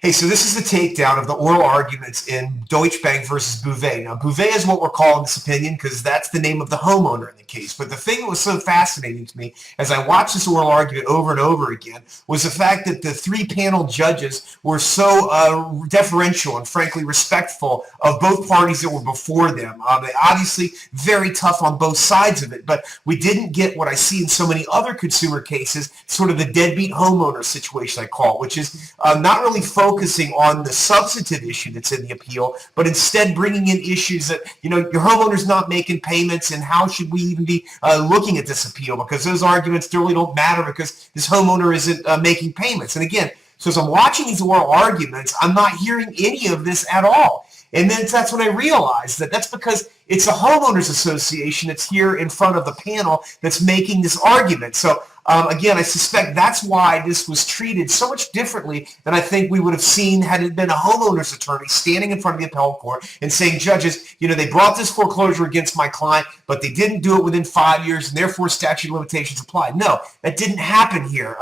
Hey, so this is the takedown of the oral arguments in Deutsche versus Beauvais. Now, Beauvais is what we're calling this opinion because that's the name of the homeowner in the case. But the thing that was so fascinating to me as I watched this oral argument over and over again was the fact that the three-panel judges were so deferential and frankly respectful of both parties that were before them. They obviously very tough on both sides of it, but we didn't get what I see in so many other consumer cases, sort of the deadbeat homeowner situation I call it, which is not really focusing on the substantive issue that's in the appeal, but instead bringing in issues that, your homeowner's not making payments and how should we even be looking at this appeal, because those arguments really don't matter because this homeowner isn't making payments. And again, so as I'm watching these oral arguments, I'm not hearing any of this at all. And then that's when I realized that that's because it's a homeowners association that's here in front of the panel that's making this argument. So again, I suspect that's why this was treated so much differently than I think we would have seen had it been a homeowner's attorney standing in front of the appellate court and saying, judges, they brought this foreclosure against my client, but they didn't do it within 5 years, and therefore statute of limitations applied. No, that didn't happen here.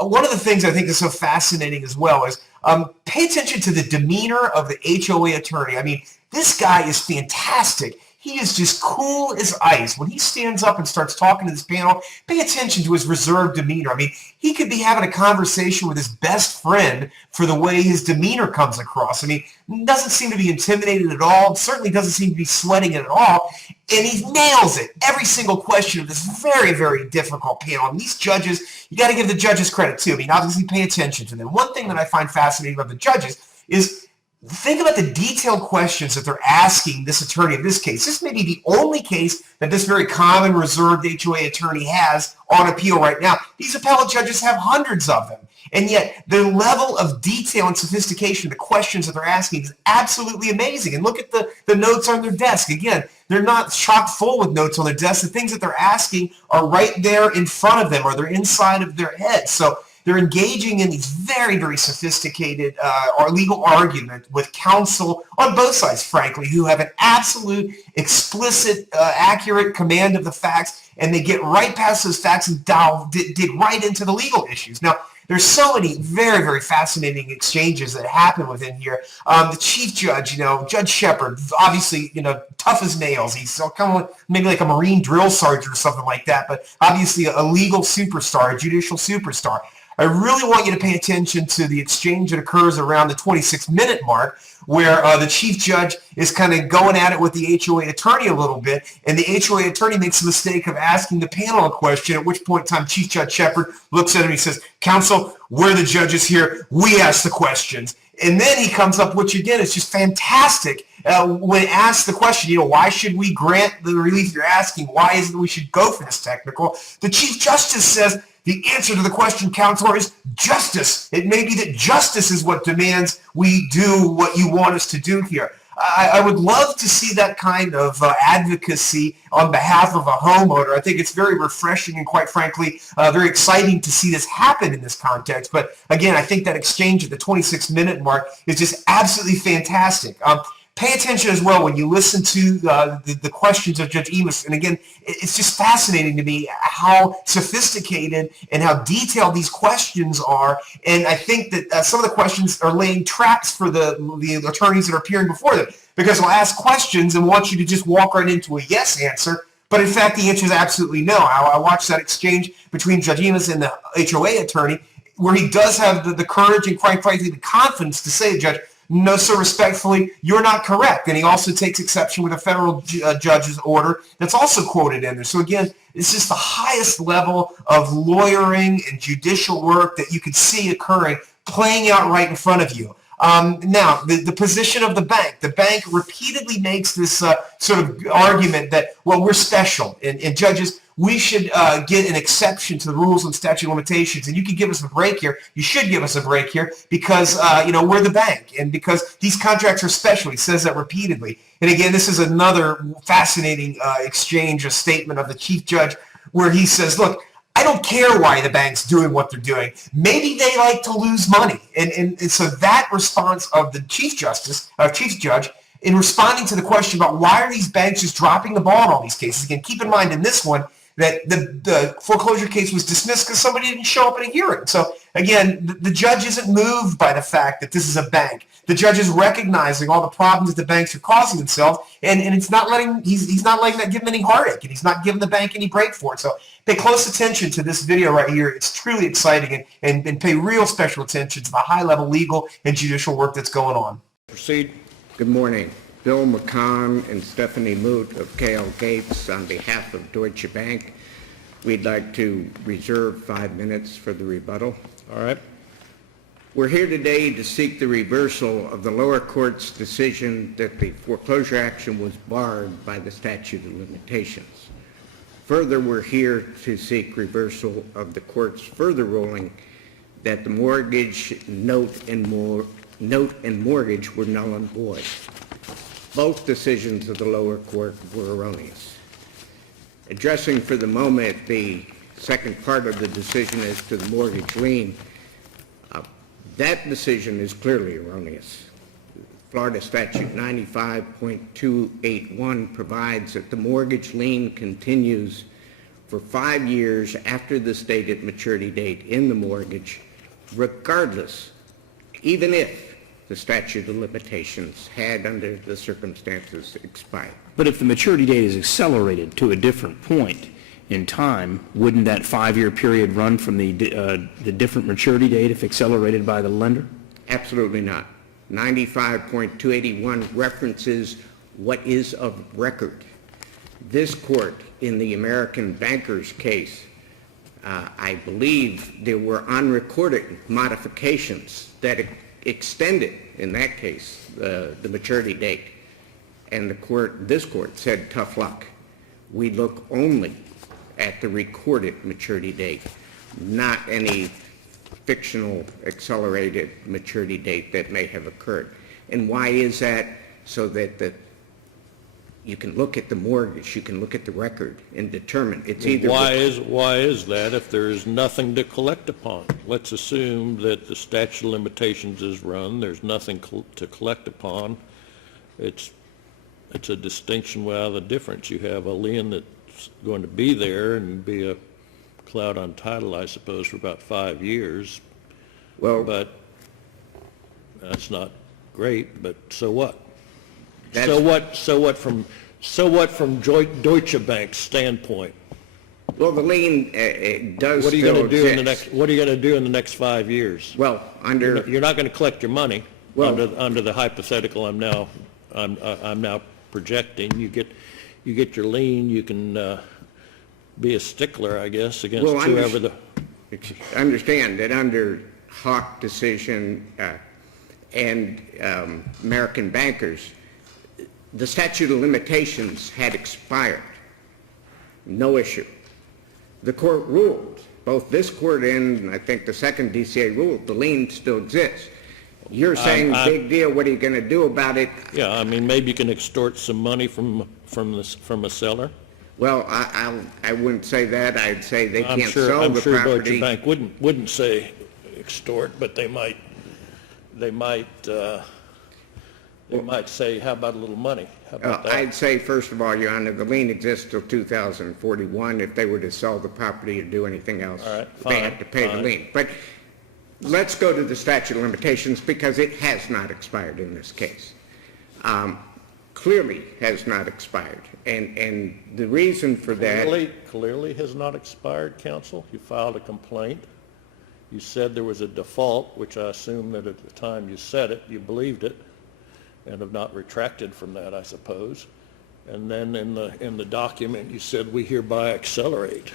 One of the things I think is so fascinating as well is pay attention to the demeanor of the HOA attorney. I mean, this guy is fantastic. He is just cool as ice. When he stands up and starts talking to this panel, pay attention to his reserved demeanor. I mean, he could be having a conversation with his best friend for the way his demeanor comes across. I mean, doesn't seem to be intimidated at all, certainly doesn't seem to be sweating it at all, and he nails it. Every single question of this very, very difficult panel. And these judges, you got to give the judges credit too. I mean, obviously pay attention to them. One thing that I find fascinating about the judges is think about the detailed questions that they're asking this attorney in this case. This may be the only case that this very common reserved HOA attorney has on appeal right now. These appellate judges have hundreds of them. And yet the level of detail and sophistication of the questions that they're asking is absolutely amazing. And look at the notes on their desk. Again, they're not chock full with notes on their desk. The things that they're asking are right there in front of them, or they're inside of their head. So they're engaging in these very, very sophisticated or legal argument with counsel on both sides, frankly, who have an absolute, explicit, accurate command of the facts, and they get right past those facts and dig right into the legal issues. Now, there's so many very, very fascinating exchanges that happen within here. The chief judge, Judge Shepard, obviously, tough as nails. He's kind of maybe like a Marine drill sergeant or something like that, but obviously a legal superstar, a judicial superstar. I really want you to pay attention to the exchange that occurs around the 26-minute mark where the chief judge is kind of going at it with the HOA attorney a little bit, and the HOA attorney makes the mistake of asking the panel a question, at which point in time Chief Judge Shepard looks at him and he says, "Counsel, we're the judges here. We ask the questions." And then he comes up, which again is just fantastic, when asked the question, why should we grant the relief you're asking? Why is it we should go for this technical? The Chief Justice says, the answer to the question, counselor, is justice. It may be that justice is what demands we do what you want us to do here. I would love to see that kind of advocacy on behalf of a homeowner. I think it's very refreshing and, quite frankly, very exciting to see this happen in this context. But again, I think that exchange at the 26-minute mark is just absolutely fantastic. Pay attention as well when you listen to the questions of Judge Enos. And again, it's just fascinating to me how sophisticated and how detailed these questions are. And I think that some of the questions are laying traps for the attorneys that are appearing before them, because they'll ask questions and want you to just walk right into a yes answer. But in fact, the answer is absolutely no. I watched that exchange between Judge Enos and the HOA attorney, where he does have the courage and, quite frankly, the confidence to say, Judge, no, sir, respectfully, you're not correct. And he also takes exception with a federal judge's order that's also quoted in there. So again, it's just the highest level of lawyering and judicial work that you could see occurring, playing out right in front of you. Now, the position of the bank repeatedly makes this sort of argument that, well, we're special, and judges, we should get an exception to the rules on statute of limitations, and you can give us a break here. You should give us a break here because, we're the bank, and because these contracts are special. He says that repeatedly. And again, this is another fascinating exchange, a statement of the chief judge, where he says, look, I don't care why the bank's doing what they're doing. Maybe they like to lose money. And so that response of the chief judge, in responding to the question about why are these banks just dropping the ball in all these cases, again, keep in mind in this one, that the foreclosure case was dismissed because somebody didn't show up at a hearing. So again, the judge isn't moved by the fact that this is a bank. The judge is recognizing all the problems that the banks are causing themselves, and it's not letting he's not letting that give them any heartache, and he's not giving the bank any break for it. So pay close attention to this video right here. It's truly exciting, and pay real special attention to the high-level legal and judicial work that's going on. Proceed. Good morning. Bill McCon and Stephanie Moot of KL Gates on behalf of Deutsche Bank. We'd like to reserve 5 minutes for the rebuttal. All right. We're here today to seek the reversal of the lower court's decision that the foreclosure action was barred by the statute of limitations. Further, we're here to seek reversal of the court's further ruling that the mortgage note and mortgage were null and void. Both decisions of the lower court were erroneous. Addressing for the moment the second part of the decision as to the mortgage lien, that decision is clearly erroneous. Florida Statute 95.281 provides that the mortgage lien continues for 5 years after the stated maturity date in the mortgage, regardless, even if the statute of limitations had, under the circumstances, expired. But if the maturity date is accelerated to a different point in time, wouldn't that 5-year period run from the different maturity date if accelerated by the lender? Absolutely not. 95.281 references what is of record. This court, in the American Bankers case, I believe there were unrecorded modifications that extended, in that case, the maturity date. And this court said, tough luck. We look only at the recorded maturity date, not any fictional accelerated maturity date that may have occurred. And why is that? So that you can look at the mortgage, you can look at the record and determine it's either. Why is that if there is nothing to collect upon? Let's assume that the statute of limitations is run, there's nothing to collect upon. It's a distinction without a difference. You have a lien that's going to be there and be a cloud on title, I suppose, for about 5 years. Well, but that's not great. But so what? So what from Deutsche Bank's standpoint? Well, the lien does. What are you going to do exist. in the next? What are you going to do in the next 5 years? Well, you're not going to collect your money. Well, under the hypothetical I'm now projecting. You get your lien. You can be a stickler, I guess, against whoever the. Understand that under Hawk decision and American Bankers, the statute of limitations had expired. No issue. The court ruled, both this court and I think the second DCA ruled, the lien still exists. You're saying big deal, what are you going to do about it? Yeah, I mean, maybe you can extort some money from a seller. Well, I wouldn't say that. I'd say they can't sell I'm the sure property. Deutsche Bank wouldn't say extort, but they might say, how about a little money? How about that? I'd say, first of all, Your Honor, the lien exists till 2041. If they were to sell the property or do anything else, all right, they have to pay the lien. But let's go to the statute of limitations because it has not expired in this case. Clearly has not expired. And the reason for that... Clearly has not expired, counsel. You filed a complaint. You said there was a default, which I assume that at the time you said it, you believed it, and have not retracted from that, I suppose. And then in the document you said, we hereby accelerate.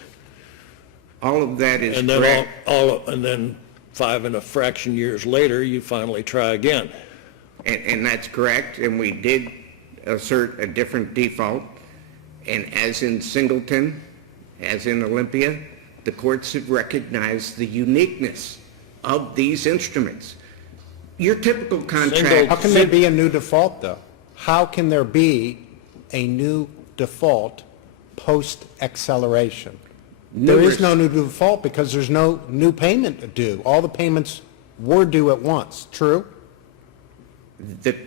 All of that is and then correct. And then 5 and a fraction years later, you finally try again. And that's correct. And we did assert a different default. And as in Singleton, as in Olympia, the courts have recognized the uniqueness of these instruments. Your typical contract... How can there be a new default, though? How can there be a new default post-acceleration? There is no new default because there's no new payment due. All the payments were due at once. True? The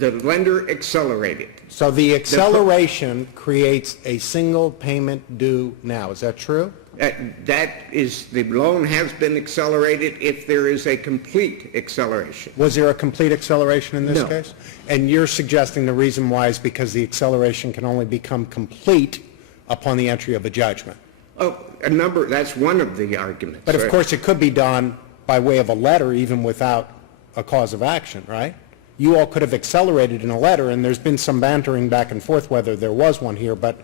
The lender accelerated. So the acceleration creates a single payment due now. Is that true? That is, the loan has been accelerated if there is a complete acceleration. Was there a complete acceleration in this No. case? And you're suggesting the reason why is because the acceleration can only become complete upon the entry of a judgment. Oh, that's one of the arguments. But of course, it could be done by way of a letter even without a cause of action, right? You all could have accelerated in a letter, and there's been some bantering back and forth whether there was one here, but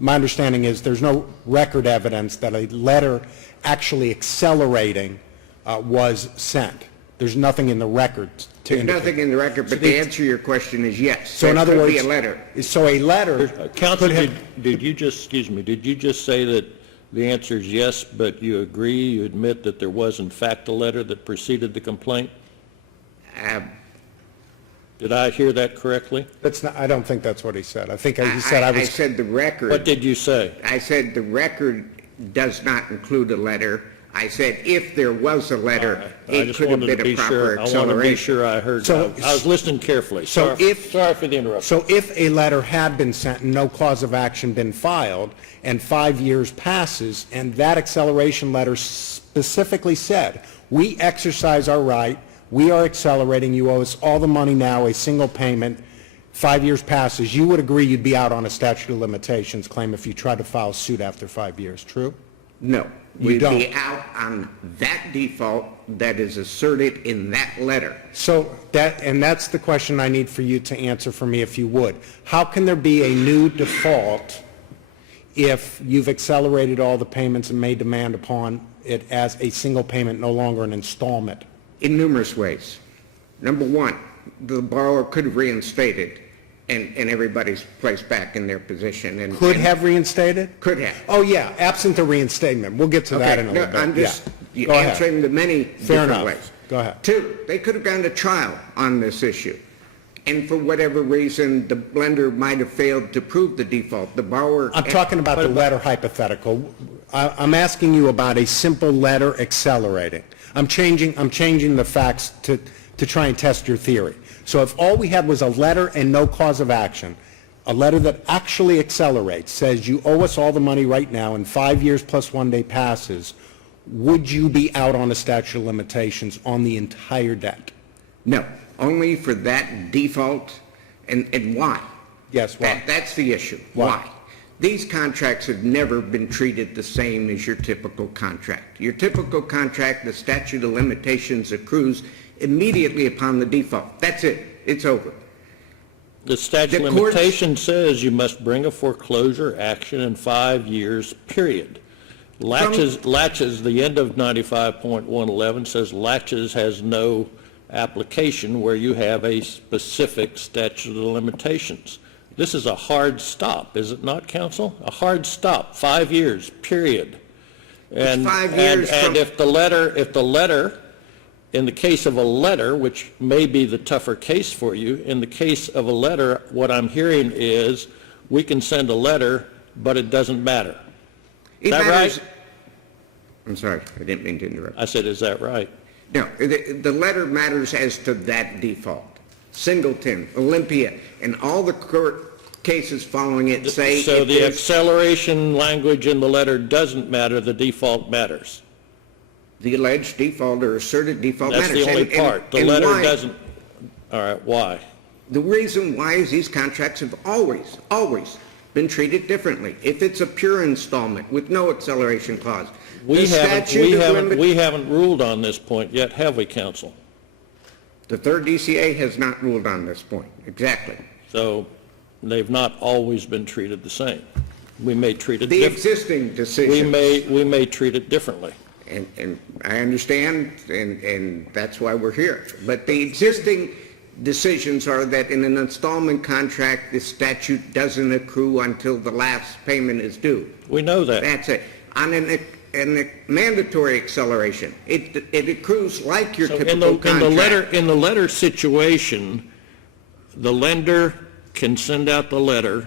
my understanding is there's no record evidence that a letter actually accelerating was sent. There's nothing in the record to There's indicate. nothing in the record, but the answer to your question is yes. So in other There could words, be a letter. So a letter Counsel, could have... did you just, excuse me, did you just say that the answer is yes, but you agree, you admit that there was in fact a letter that preceded the complaint? Did I hear that correctly? That's not, I don't think that's what he said. I think he said I I was... said the record. What did you say? I said the record does not include a letter. I said if there was a letter, I it just could have wanted to been a be proper sure. I want to be acceleration. sure I heard. So- I was listening carefully. So Sorry for the interruption. So if a letter had been sent and no cause of action been filed, and 5 years passes, and that acceleration letter specifically said, we exercise our right, we are accelerating, you owe us all the money now, a single payment, 5 years passes, you would agree you'd be out on a statute of limitations claim if you tried to file suit after 5 years, true? No. You We'd don't. be out on that default that is asserted in that letter. So that's the question I need for you to answer for me, if you would. How can there be a new default if you've accelerated all the payments and made demand upon it as a single payment, no longer an installment? In numerous ways. Number one, the borrower could have reinstated and everybody's placed back in their position. And Could have reinstated? Could have. Oh, yeah, absent the reinstatement. We'll get to that in a no, little bit. I'm just Yeah. Go ahead. answering the many Fair different enough. ways. Go ahead. Two, they could have gone to trial on this issue. And for whatever reason, the lender might have failed to prove the default. The borrower... I'm talking about the letter hypothetical. I'm asking you about a simple letter accelerating. I'm changing the facts to try and test your theory. So if all we had was a letter and no cause of action, a letter that actually accelerates, says you owe us all the money right now and 5 years plus 1 day passes, would you be out on a statute of limitations on the entire debt? No, only for that default. And why? Yes, why? That's the issue. Why? These contracts have never been treated the same as your typical contract. Your typical contract, the statute of limitations accrues immediately upon the default. That's it. It's over. The statute of The courts- limitations says you must bring a foreclosure action in 5 years, period. Latches, the end of 95.111 says latches has no application where you have a specific statute of limitations. This is a hard stop, is it not, counsel? A hard stop, 5 years, period. And, 5 years and from- if the letter, in the case of a letter, which may be the tougher case for you, in the case of a letter, what I'm hearing is we can send a letter, but it doesn't matter. It that matters- right? I'm sorry. I didn't mean to interrupt. I said, is that right? No, the letter matters as to that default. Singleton, Olympia, and all the court cases following it say... So if the there's- acceleration language in the letter doesn't matter, the default matters. The alleged default or asserted default That's matters. the only And- part. The and letter why? doesn't, all right, why? The reason why is these contracts have always been treated differently. If it's a pure installment with no acceleration clause, We the statute of limit- haven't ruled on this point yet, have we, counsel? The third DCA has not ruled on this point. Exactly. So they've not always been treated the same. We may treat it The differently. existing decisions. We may treat it differently. And I understand, and that's why we're here. But the existing decisions are that in an installment contract, the statute doesn't accrue until the last payment is due. We know that. That's it. On a mandatory acceleration, it accrues like your So typical contract. in the letter situation, the lender can send out the letter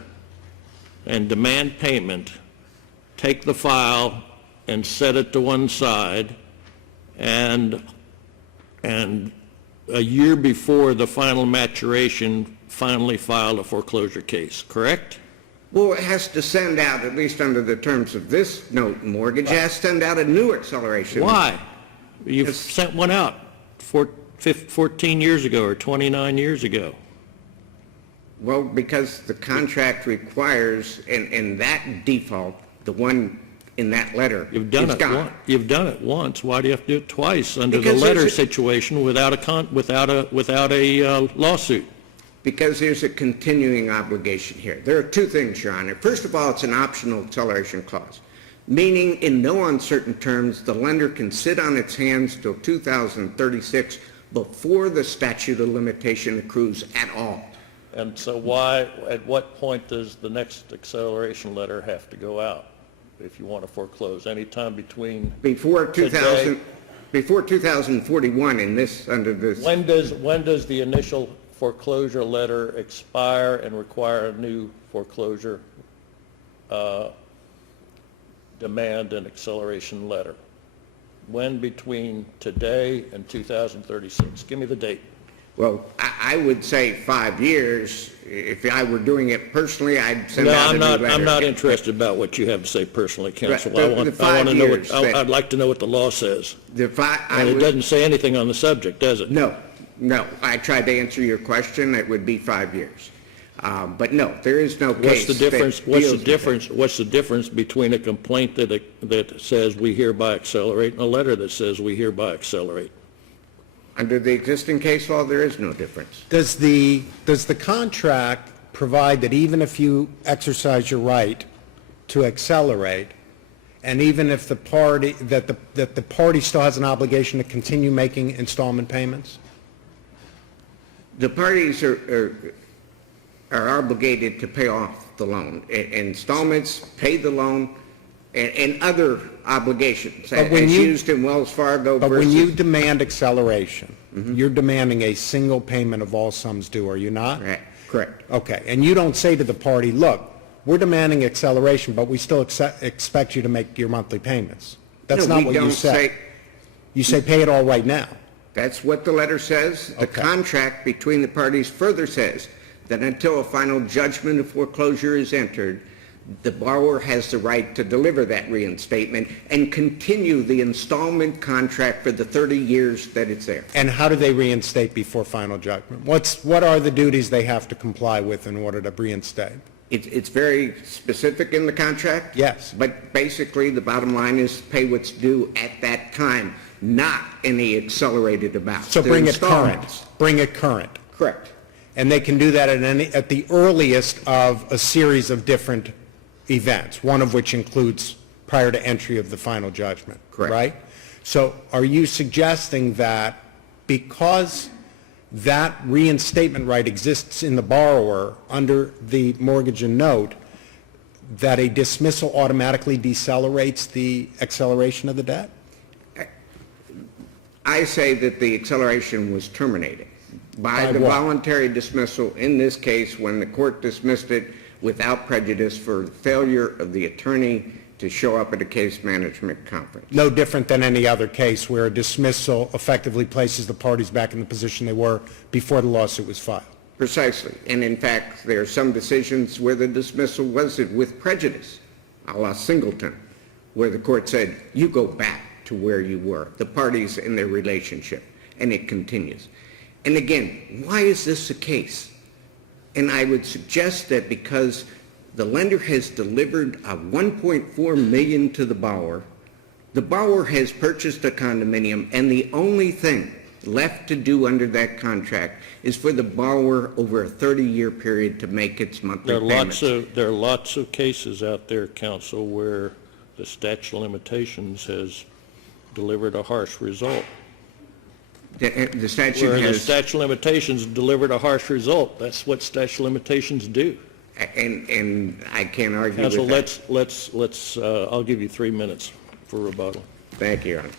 and demand payment, take the file and set it to one side, and a year before the final maturation, finally filed a foreclosure case, correct? Well, it has to send out, at least under the terms of this note and mortgage, it has to send out a new acceleration. Why? You've sent one out 14 years ago or 29 years ago. Well, because the contract requires, and that default, the one in that letter, You've done is it gone. once. You've done it once. Why do you have to do it twice under the Because letter there's a- situation without a lawsuit? Because there's a continuing obligation here. There are two things, Your Honor. First of all, it's an optional acceleration clause, meaning in no uncertain terms, the lender can sit on its hands till 2036 before the statute of limitation accrues at all. And so at what point does the next acceleration letter have to go out if you want to foreclose? Anytime between Before today? 2041 in this, under this. When does the initial foreclosure letter expire and require a new foreclosure demand and acceleration letter? When between today and 2036? Give me the date. Well, I would say 5 years. If I were doing it personally, I'd send out a new letter. I'm not interested about what you have to say personally, counsel. Right, I the want 5 to know years that- I'd like to know what the law says. I And it would- doesn't say anything on the subject, does it? No. I tried to answer your question. It would be 5 years. But no, there is no case What's the difference? that What's the deals with difference? What's the difference between a complaint that says we hereby accelerate and a letter that says we hereby accelerate? it. Under the existing case law, there is no difference. Does the contract provide that even if you exercise your right to accelerate, and even if the party, that the party still has an obligation to continue making installment payments? The parties are obligated to pay off the loan. Installments, pay the loan, and other obligations, But when as you- used in Wells Fargo But when you versus. demand acceleration, you're demanding a single payment of all sums due, are you not? Correct. Okay, and you don't say to the party, look, we're demanding acceleration, but we still expect you to make your monthly payments. That's No, not we what you don't say. You say pay it all right now. That's what the letter says. The Okay. contract between the parties further says that until a final judgment of foreclosure is entered, the borrower has the right to deliver that reinstatement and continue the installment contract for the 30 years that it's there. And how do they reinstate before final judgment? What are the duties they have to comply with in order to reinstate? It's very specific in the contract. Yes. But basically, the bottom line is pay what's due at that time, not any accelerated amount. So The bring it current. installments. Bring it current. Correct. And they can do that at the earliest of a series of different events, one of which includes prior to entry of the final judgment. Correct. Right? So are you suggesting that because that reinstatement right exists in the borrower under the mortgage and note, that a dismissal automatically decelerates the acceleration of the debt? I say that the acceleration was terminated by By the what? voluntary dismissal in this case when the court dismissed it without prejudice for failure of the attorney to show up at a case management conference. No different than any other case where a dismissal effectively places the parties back in the position they were before the lawsuit was filed. Precisely. And in fact, there are some decisions where the dismissal wasn't with prejudice, a la Singleton, where the court said, you go back to where you were, the parties in their relationship, and it continues. And again, why is this the case? And I would suggest that because the lender has delivered a $1.4 million to the borrower has purchased a condominium, and the only thing left to do under that contract is for the borrower over a 30-year period to make its monthly payments. There are lots of cases out there, counsel, where the statute of limitations has delivered a harsh result. The statute Where the has, statute of limitations delivered a harsh result. That's what statute of limitations do. and I can't argue Counsel, with that. let's I'll give you 3 minutes for rebuttal. Thank you, Your Honor.